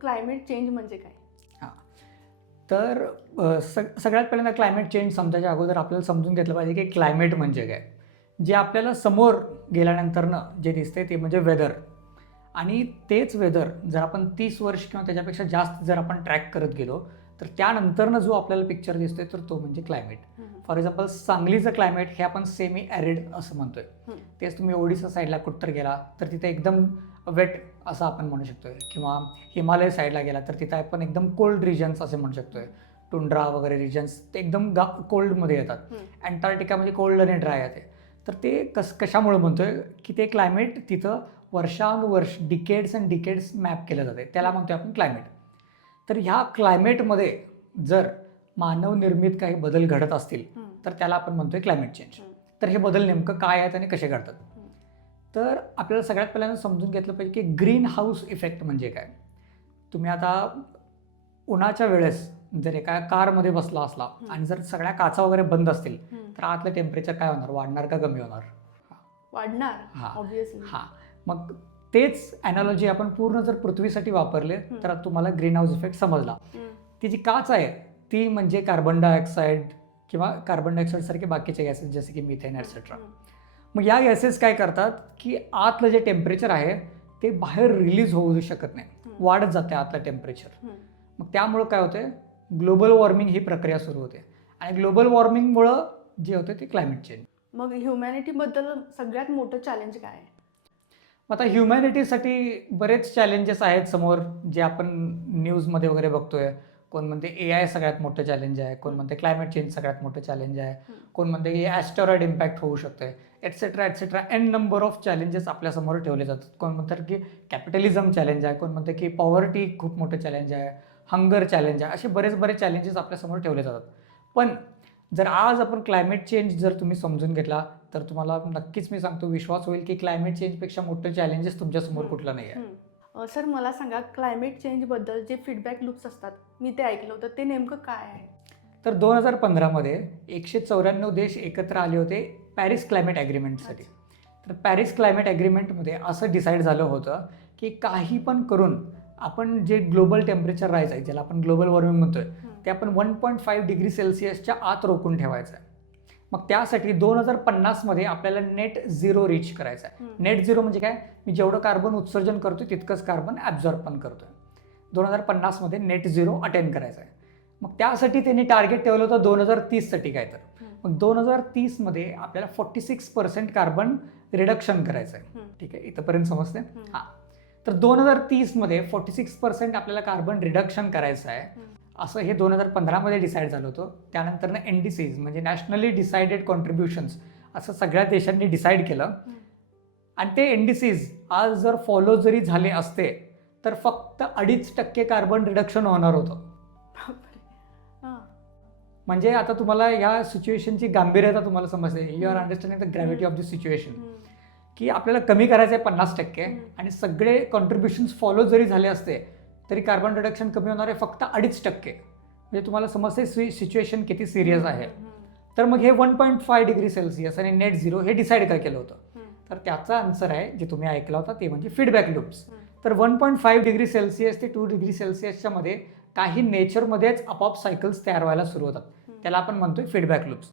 Climate change म्हणजे काय? हां. तर सगळ्यात पहिल्यांदा क्लायमेट चेंज समजायच्या अगोदर आपल्याला समजून घेतलं पाहिजे की क्लायमेट म्हणजे काय. जे आपल्याला समोर गेल्यानंतरनं जे दिसते ते म्हणजे वेदर. आणि तेच वेदर जर आपण 30 वर्ष किंवा त्याच्यापेक्षा जास्त जर आपण ट्रॅक करत गेलो तर त्यानंतरनं जो आपल्याला पिक्चर दिसतोय तर तो म्हणजे क्लायमेट. फॉर एक्झाम्पल सांगलीचं क्लायमेट हे आपण सेमी ॲरिड असं म्हणतोय. तेच तुम्ही ओडिसा साईडला कुठतर गेला तर तिथे एकदम वेट असं आपण म्हणू शकतोय, किंवा हिमालय साईडला गेला तर तिथं आपण एकदम कोल्ड रिजन्स असे म्हणू शकतोय. टुंड्रा वगैरे रिजन्स ते एकदम कोल्डमध्ये येतात. अँटार्क्टिका म्हणजे कोल्ड आणि ड्राय येते. तर ते कशामुळे म्हणतोय की ते क्लायमेट तिथं वर्षानुवर्ष डिकेड्स अँड डिकेड्स मॅप केलं जाते, त्याला म्हणतोय आपण क्लायमेट. तर ह्या क्लायमेटमध्ये जर मानवनिर्मित काही बदल घडत असतील तर त्याला आपण म्हणतोय क्लायमेट चेंज. तर हे बदल नेमकं काय आहेत आणि कसे घडतात. तर आपल्याला सगळ्यात पहिल्यांदा समजून घेतलं पाहिजे की ग्रीन हाऊस इफेक्ट म्हणजे काय. तुम्ही आता उन्हाच्या वेळेस जर एका कारमध्ये बसला असला आणि जर सगळ्या काचा वगैरे बंद असतील तर आतलं टेम्परेचर काय होणार, वाढणार का कमी होणार? वाढणार. हां ऑब्व्हियसली. हां. मग तेच ॲनॉलॉजी आपण पूर्ण जर पृथ्वीसाठी वापरले तर तुम्हाला ग्रीन हाऊस इफेक्ट समजला. ती जी काच आहे ती म्हणजे कार्बन डायऑक्साईड किंवा कार्बन डायऑक्साईड सारखे बाकीचे गॅसेस जसे की मिथेन ॲटसेट्रा. मग या गॅसेस काय करतात की आतलं जे टेम्परेचर आहे ते बाहेर रिलीज होऊ शकत नाही, वाढत जाते आतलं टेम्परेचर. मग त्यामुळं काय होतं, ग्लोबल वॉर्मिंग ही प्रक्रिया सुरू होते आणि ग्लोबल वॉर्मिंगमुळं जे होतं ते क्लायमेट चेंज. मग ह्युमॅनिटीबद्दल सगळ्यात मोठं चॅलेंज काय आहे? आता ह्युमॅनिटीसाठी बरेच चॅलेंजेस आहेत समोर, जे आपण न्यूजमध्ये वगैरे बघतोय. कोण म्हणते AI सगळ्यात मोठं चॅलेंज आहे, कोण म्हणते क्लायमेट चेंज सगळ्यात मोठं चॅलेंज आहे, कोण म्हणते की ॲस्टेरॉइड इम्पॅक्ट होऊ शकतोय, et cetera n number of challenges आपल्यासमोर ठेवले जातात. कोण म्हणतात की कॅपिटलिझम चॅलेंज आहे, कोण म्हणते की पॉवर्टी खूप मोठं चॅलेंज आहे, हंगर चॅलेंज आहे, असे बरेच चॅलेंजेस आपल्यासमोर ठेवले जातात. पण जर आज आपण क्लायमेट चेंज जर तुम्ही समजून घेतला तर तुम्हाला नक्कीच मी सांगतो विश्वास होईल की क्लायमेट चेंजपेक्षा मोठं चॅलेंजेस तुमच्यासमोर कुठलं नाही आहे. सर मला सांगा, क्लायमेट चेंजबद्दल जे फीडबॅक लूप्स असतात, मी ते ऐकलं होतं, ते नेमकं काय आहे? तर 2015मध्ये 194 देश एकत्र आले होते पॅरिस क्लायमेट ॲग्रीमेंटसाठी. तर पॅरिस क्लायमेट ॲग्रीमेंटमध्ये असं डिसाईड झालं होतं की काही पण करून आपण जे ग्लोबल टेम्परेचर राहायचं आहे, ज्याला आपण ग्लोबल वॉर्मिंग म्हणतोय, ते आपण 1.5 डिग्री सेल्सिअसच्या आत रोखून ठेवायचं आहे. मग त्यासाठी 2050मध्ये आपल्याला नेट झिरो रीच करायचं आहे. नेट झिरो म्हणजे काय, मी जेवढं कार्बन उत्सर्जन करतोय तितकंच कार्बन ॲब्झॉर्ब पण करतोय. 2050मध्ये नेट झिरो अटेन करायचं आहे. मग त्यासाठी त्यांनी टार्गेट ठेवलं होतं 2030साठी काय तर. मग 2030मध्ये आपल्याला 46% कार्बन रिडक्शन करायचं आहे. ठीक आहे, इथंपर्यंत समजते? हां. तर 2030मध्ये 46% आपल्याला कार्बन रिडक्शन करायचं आहे, असं हे 2015मध्ये डिसाईड झालं होतं. त्यानंतरनं NDCs म्हणजे नॅशनली डिसाइडेड कॉन्ट्रीब्युशन्स असं सगळ्या देशांनी डिसाईड केलं. आणि ते NDCs आज जर फॉलो जरी झाले असते तर फक्त 2.5% कार्बन रिडक्शन होणार होतं. म्हणजे आता तुम्हाला या सिच्युएशनची गांभीर्यता तुम्हाला समजते. You are understanding the gravity of this situation. की आपल्याला कमी करायचं आहे 50% आणि सगळे कॉन्ट्रीब्युशन्स फॉलो जरी झाले असते तरी कार्बन रिडक्शन कमी होणार आहे फक्त 2.5%. म्हणजे तुम्हाला समजते सिच्युएशन किती सिरियस आहे. तर मग हे 1.5 डिग्री सेल्सिअस आणि नेट झिरो हे डिसाईड काय केलं होतं. तर त्याचा आन्सर आहे जे तुम्ही ऐकला होता ते म्हणजे फीडबॅक लूप्स. तर 1.5 डिग्री सेल्सिअस ते 2 डिग्री सेल्सिअसच्या मध्ये काही नेचरमध्येच आपोआप सायकल्स तयार व्हायला सुरू होतात, त्याला आपण म्हणतोय फीडबॅक लूप्स.